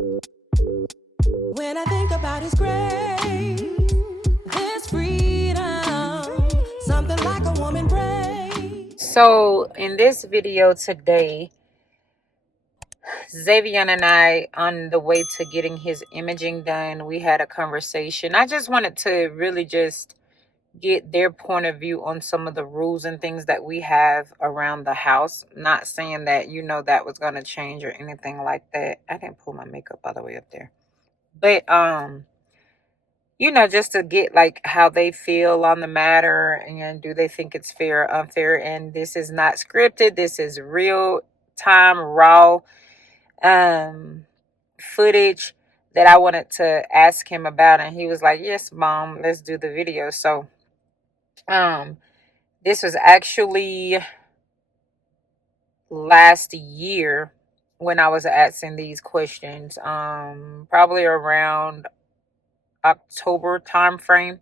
When I think about His grace, there's freedom, something like a woman brave. So in this video today, Xavier and I, on the way to getting his imaging done, we had a conversation. I just wanted to really just get their point of view on some of the rules and things that we have around the house. Not saying that, that was going to change or anything like that. I didn't pull my makeup all the way up there. But, just to get like how they feel on the matter and do they think it's fair or unfair. And this is not scripted. This is real time, raw footage that I wanted to ask him about. And he was like, yes, Mom, let's do the video. So, this was actually last year when I was asking these questions, probably around October time frame,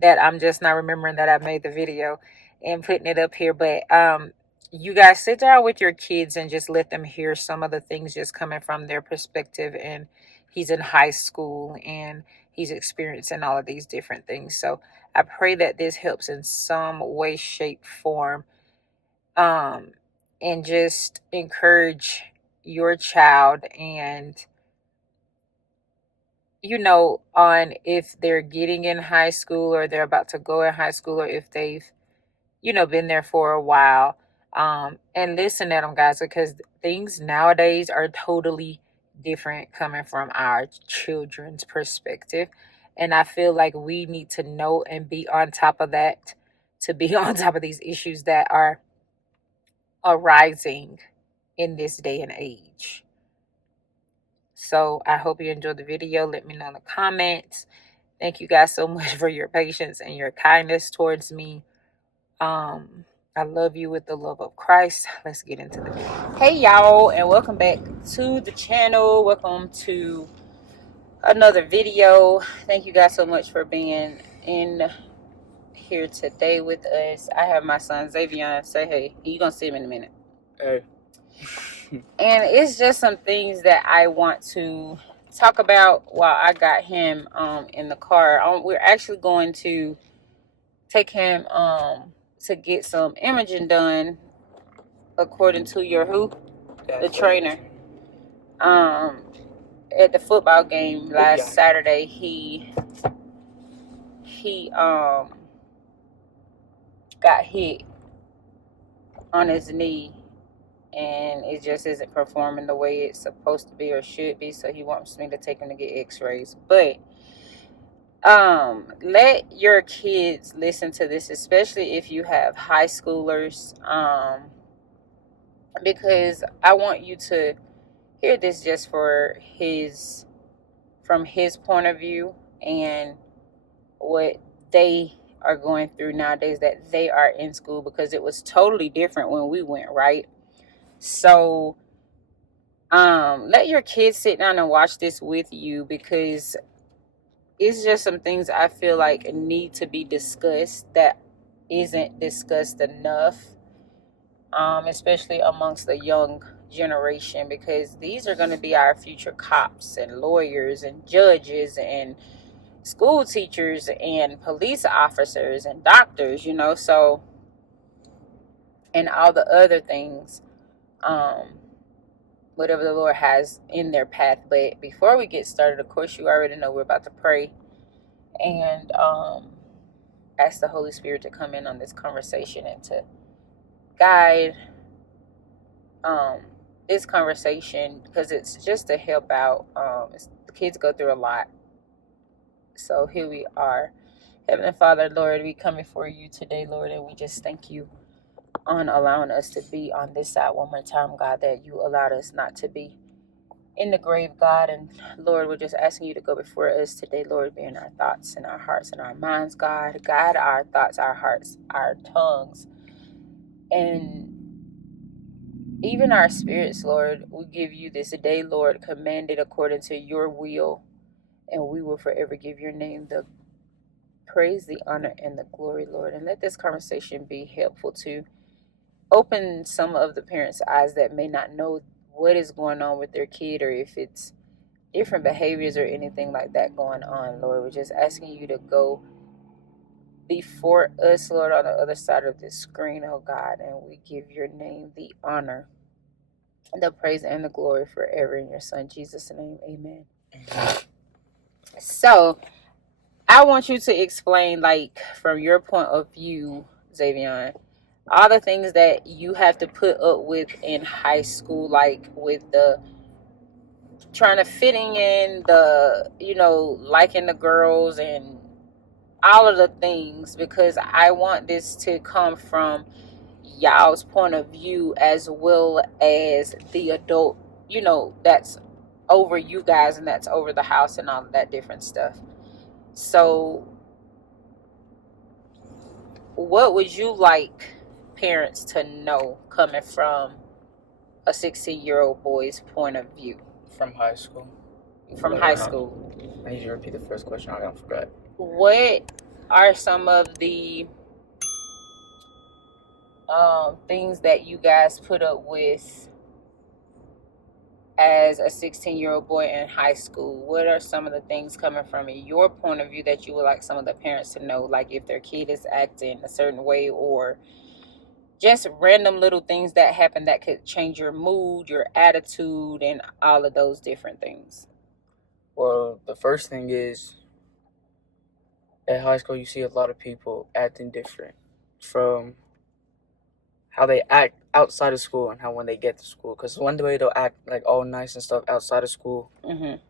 that I'm just not remembering that I made the video and putting it up here. But you guys sit down with your kids and just let them hear some of the things just coming from their perspective. And he's in high school and he's experiencing all of these different things. So I pray that this helps in some way, shape, form, and just encourage your child and on if they're getting in high school or they're about to go in high school, or if they've been there for a while. And listen to them, guys, because things nowadays are totally different coming from our children's perspective. And I feel like we need to know and be on top of that, to be on top of these issues that are arising in this day and age. So I hope you enjoyed the video. Let me know in the comments. Thank you guys so much for your patience and your kindness towards me. I love you with the love of Christ. Let's get into the video. Hey y'all, and welcome back to the channel. Welcome to another video. Thank you guys so much for being in here today with us. I have my son Xavier. Say hey. You're gonna see him in a minute. Hey. And it's just some things that I want to talk about while I got him in the car. We're actually going to take him to get some imaging done, according to your who? The trainer. At the football game last Saturday, he got hit on his knee, and it just isn't performing the way it's supposed to be or should be. So he wants me to take him to get x-rays. But let your kids listen to this, especially if you have high schoolers, because I want you to hear this just from his point of view and what they are going through nowadays that they are in school, because it was totally different when we went, right? So let your kids sit down and watch this with you, because it's just some things I feel like need to be discussed that isn't discussed enough, especially amongst the young generation, because these are going to be our future cops and lawyers and judges and school teachers and police officers and doctors, so, and all the other things, whatever the Lord has in their path. But before we get started, of course, you already know we're about to pray and ask the Holy Spirit to come in on this conversation and to guide this conversation, because it's just to help out. The kids go through a lot. So here we are. Heavenly Father, Lord, we come before you today, Lord, and we just thank you on allowing us to be on this side one more time, God, that you allowed us not to be in the grave, God. And Lord, we're just asking you to go before us today, Lord, be in our thoughts and our hearts and our minds, God. Guide our thoughts, our hearts, our tongues, and even our spirits, Lord. We give you this day, Lord, commanded according to your will, and we will forever give your name the praise, the honor, and the glory, Lord. And let this conversation be helpful to open some of the parents' eyes that may not know what is going on with their kid, or if it's different behaviors or anything like that going on, Lord. We're just asking you to go before us, Lord, on the other side of this screen, oh God, and we give your name the honor, the praise, and the glory forever in your Son, Jesus' name. Amen. So, I want you to explain, like, from your point of view, Xavion, all the things that you have to put up with in high school, like with the trying to fitting in, the, liking the girls and all of the things, because I want this to come from y'all's point of view as well as the adult, that's over you guys and that's over the house and all of that different stuff. So what would you like parents to know coming from a 16-year-old boy's point of view? From high school. High school. I need you to repeat the first question. I forgot. What are some of the things that you guys put up with as a 16-year-old boy in high school? What are some of the things coming from your point of view that you would like some of the parents to know, like if their kid is acting a certain way, or just random little things that happen that could change your mood, your attitude, and all of those different things? Well, the first thing is, at high school, you see a lot of people acting different from how they act outside of school and how when they get to school. Because one day they'll act like all nice and stuff outside of school, and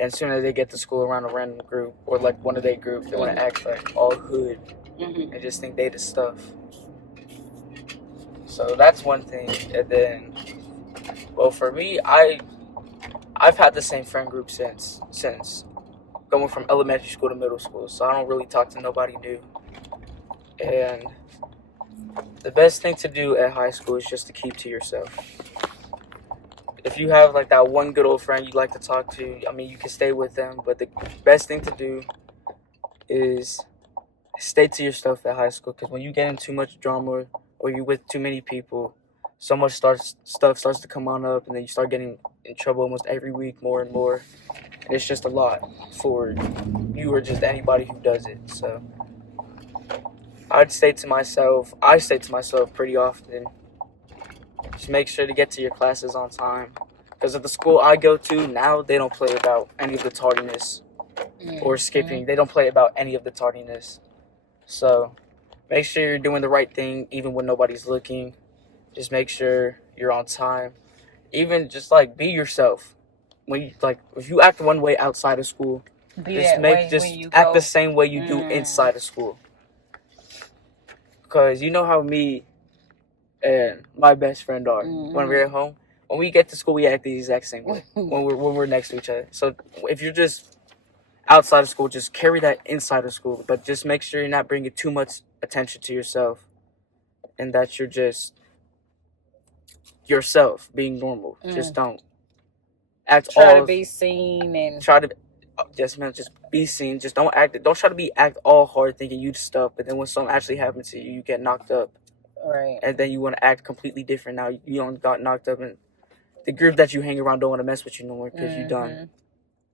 as soon as they get to school around a random group or like one of their groups, they want to act like all hood and just think they the stuff. So that's one thing. And then, well, for me, I've had the same friend group since going from elementary school to middle school, so I don't really talk to nobody new. And the best thing to do at high school is just to keep to yourself. If you have like that one good old friend you like to talk to, I mean, you can stay with them, but the best thing to do is stay to yourself at high school, because when you get in too much drama or you with too many people, so much stuff starts to come on up, and then you start getting in trouble almost every week, more and more. And it's just a lot for you or just anybody who does it. So I stay to myself pretty often. Just make sure to get to your classes on time. Because at the school I go to now, they don't play about any of the tardiness or skipping. They don't play about any of the tardiness. So make sure you're doing the right thing even when nobody's looking. Just make sure you're on time. Even just like be yourself. When you, like, if you act one way outside of school, act the same way you do inside of school. Because you know how me and my best friend are when we're at home. When we get to school, we act the exact same way when we're next to each other. So if you're just outside of school, just carry that inside of school. But just make sure you're not bringing too much attention to yourself, and that you're just yourself, being normal. Just don't try to be seen and just be seen. Just don't try to act all hard thinking you stuff, but then when something actually happens to you, you get knocked up. Right. And then you want to act completely different now. You don't got knocked up, and the group that you hang around don't want to mess with you no more because you done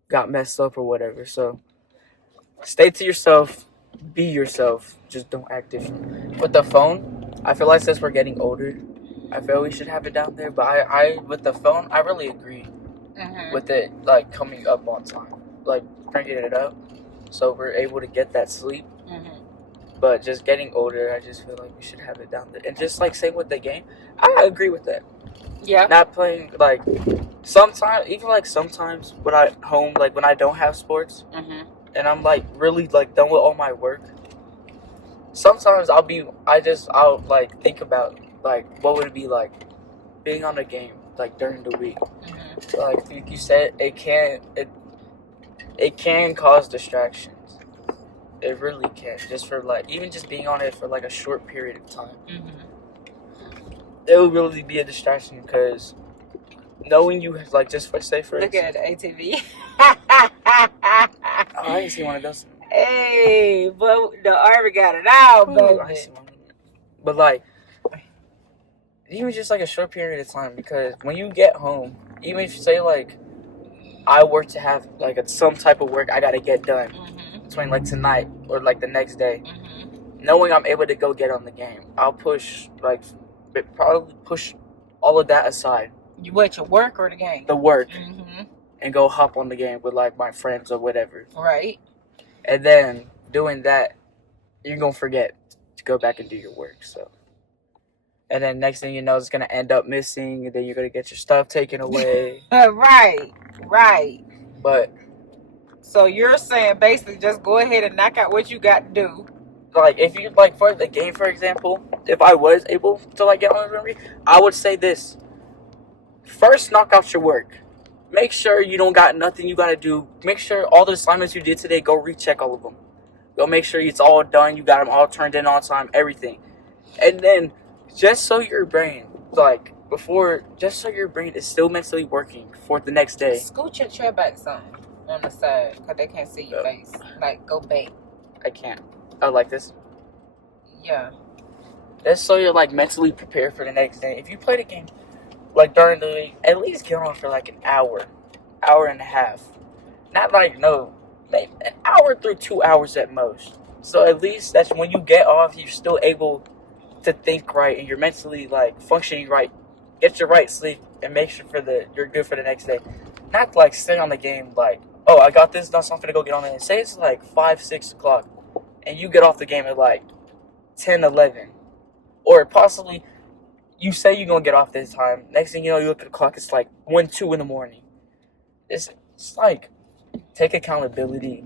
got messed up or whatever. So stay to yourself, be yourself, just don't act different. With the phone, I feel like since we're getting older, I feel we should have it down there, but I with the phone, I really agree with it, like, coming up on time, like, cranking it up, so we're able to get that sleep. But just getting older, I just feel like we should have it down there. And just, like, same with the game, I agree with that. Yeah. Not playing, like, sometimes when I home, like, when I don't have sports, and I'm, like, really, like, done with all my work, sometimes I'll like, think about, like, what would it be like being on a game, like, during the week. Like you said, it can cause distractions. It really can. Just for, like, even just being on it for, like, a short period of time. It will really be a distraction, because knowing you, like, just for say for look at the ATV. I ain't seen one of those. Hey, but the Army got it out, baby. I see one. But, like, even just, like, a short period of time, because when you get home, even if you say, like, I were to have like some type of work I gotta get done between like tonight or like the next day, knowing I'm able to go get on the game, I'll probably push all of that aside. You what, your work or the game? The work. And go hop on the game with like my friends or whatever. Right. And then doing that, you're gonna forget to go back and do your work. So, and then next thing you know, it's gonna end up missing, and then you're gonna get your stuff taken away. Right. But so you're saying basically just go ahead and knock out what you got to do. like, if you like for the game, for example, if I was able to like get on the I would say this: first, knock out your work. Make sure you don't got nothing you gotta do. Make sure all the assignments you did today, go recheck all of them. Go make sure it's all done. You got them all turned in on time, everything. And then, just so your brain is still mentally working for the next day. Scoot your chair back some on the side, because they can't see your face. Like, go back. I can't. I like this. Yeah. Just so you're like mentally prepared for the next day. If you play the game like during the week, at least get on for like an hour and a half. Not like maybe an hour through 2 hours at most. So at least that's when you get off, you're still able to think right and you're mentally like functioning right. Get your right sleep and make sure you're good for the next day. Not like stay on the game like, oh, I got this done, so I'm gonna go get on it. Say it's like 5-6 o'clock and you get off the game at like 10-11, or possibly you say you're going to get off this time. Next thing you know, you look at the clock, it's like 1-2 in the morning. It's like, take accountability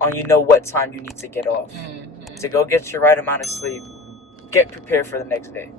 on what time you need to get off. To go get your right amount of sleep. Get prepared for the next day.